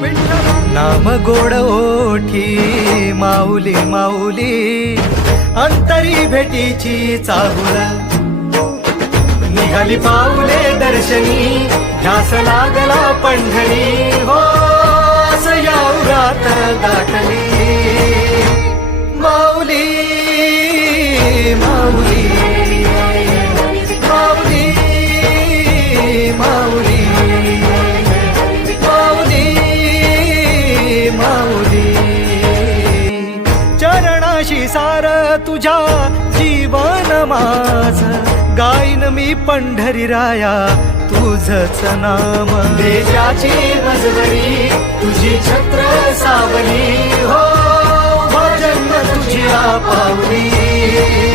नाम गोड ओठी माऊली माऊली, अंतरी भेटीची चाहुल, निघाली पाऊले दर्शनी, ध्यास लागला पंढरी हो, असया उरात गाठली माऊली माऊली माऊली माऊली माऊली माऊली, चरणाशी सार तुझ्या जीवन माझ, गाईन मी पंढरी राया तुझच नाम, देशाची मजबरी तुझी छत्र सावली हो, भजन तुझी पावली।